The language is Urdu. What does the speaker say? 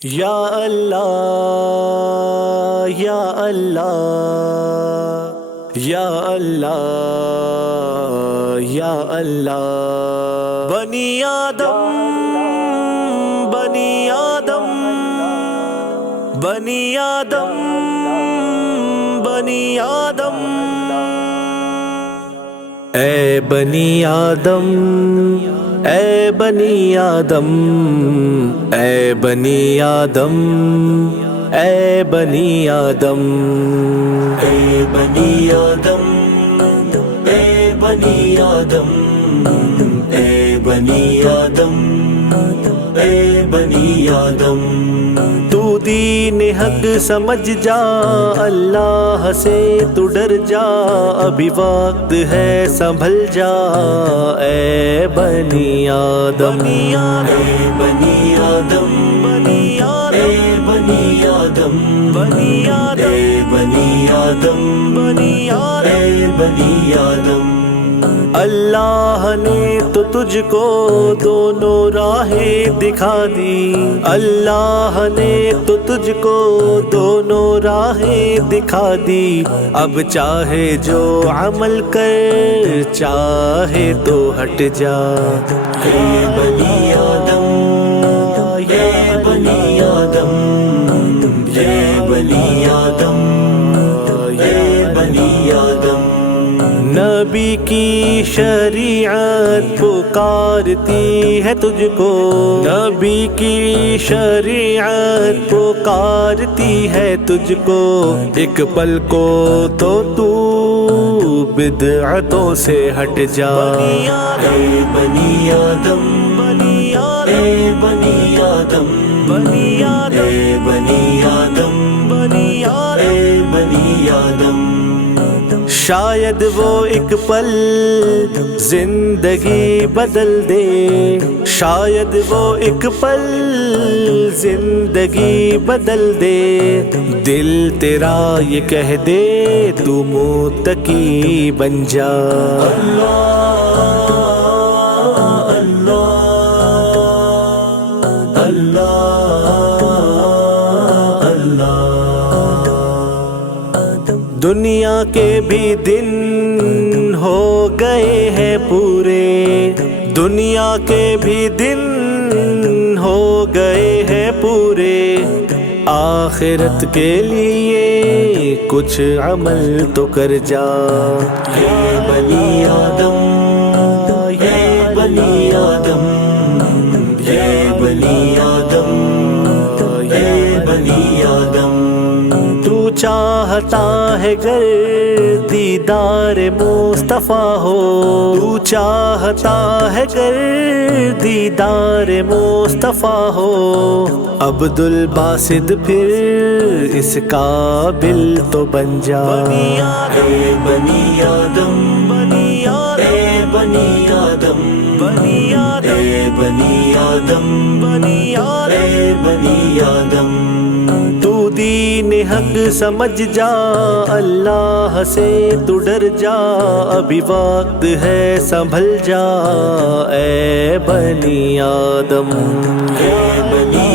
یا اللہ یا اللہ یا اللہ یا اللہ بنی آدم بنی آدم بنی آدم بنی آدم اے بنی آدم اے بنی آدم اے بنی آدم اے بنی آدم اے بنی آدم اے بنی آدم اے بنی آدم اے بنی آدم تو دین حق سمجھ جا اللہ سے تو ڈر جا ابھی وقت ہے سنبھل جا اے بنی آدم اے بنی آدم اے بنی آدم اے بنی آدم اے بنی آدم اللہ نے تو تجھ کو دونوں راہیں دکھا دی اللہ نے تو تجھ کو دونوں راہیں دکھا دی اب چاہے جو عمل کر چاہے تو ہٹ جا اے بنی آدم اے بنی آدم اے بنی آدم اے بنی آدم نبی کی شریعت پکارتی ہے تجھ کو نبی کی شریعت پکارتی ہے تجھ کو ایک پل کو تو بدعتوں سے ہٹ جا اے بنی آدم اے بنی آدم اے بنی آدم اے بنی آدم شاید وہ ایک پل زندگی بدل دے شاید وہ ایک پل زندگی بدل دے دل تیرا یہ کہہ دے تو متقی بن جا دنیا کے بھی دن ہو گئے ہیں پورے دنیا کے بھی دن ہو گئے ہیں پورے آخرت کے لیے کچھ عمل تو کر جا اے بنی آدم اے بنی آدم اے بنی آدم اے بنی آدم تو چاہتا ہے گر دیدار مصطفیٰ ہو تو چاہتا ہے گر دیدار مصطفیٰ ہو عبد الباسط پھر اس قابل تو بن جا اے بنی آدم اے بنی آدم اے بنی آدم اے بنی آدم تو دین حق سمجھ جا اللہ سے تو ڈر جا ابھی وقت ہے سنبھل جا اے بنی آدم اے بنی